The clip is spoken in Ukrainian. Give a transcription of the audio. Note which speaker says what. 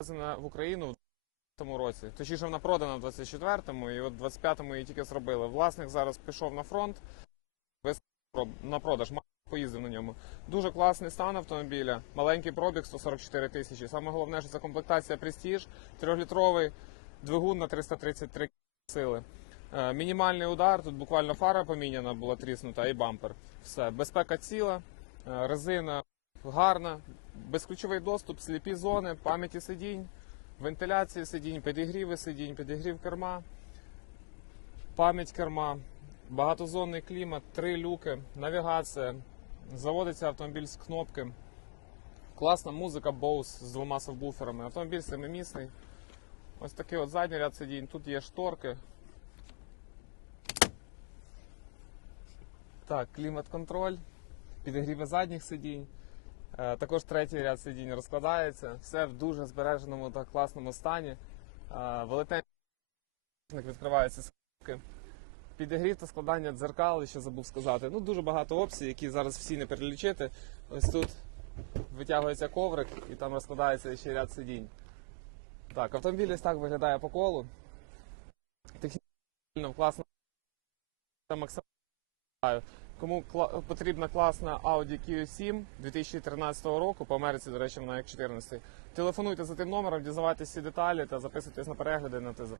Speaker 1: завезена в Україну в 20 році. Точніше, вона продана в 24-му, і от в 25-му її тільки зробили. Власник зараз пішов на фронт, вис- на продаж, поїздив на ньому. Дуже класний стан автомобіля, маленький пробіг 144 тисячі. Саме головне, що це комплектація Prestige, 3-літровий двигун на 333 сили. Е, Мінімальний удар, тут буквально фара поміняна була тріснута і бампер. Все, безпека ціла, е, резина гарна, безключовий доступ, сліпі зони, пам'яті сидінь, вентиляції сидінь, підігріви сидінь, підігрів керма, пам'ять керма, багатозонний клімат, три люки, навігація, заводиться автомобіль з кнопки. Класна музика Bose з двома сабвуферами. Автомобіль семимісний. Ось такий от задній ряд сидінь. Тут є шторки. Так, клімат-контроль, підігріви задніх сидінь. Е, Також третій ряд сидінь розкладається. Все в дуже збереженому та класному стані. Е, Велетенський відкриваються скрипки. Підігрів та складання дзеркал, ще забув сказати. Ну, дуже багато опцій, які зараз всі не перелічити. Ось тут витягується коврик і там розкладається ще ряд сидінь. Так, автомобіль ось так виглядає по колу. Технічно класно максимально. Кому потрібна класна Audi Q7 2013 року, по Америці, до речі, вона як 14. Телефонуйте за тим номером, дізнавайтеся всі деталі та записуйтесь на перегляди на ТЗ.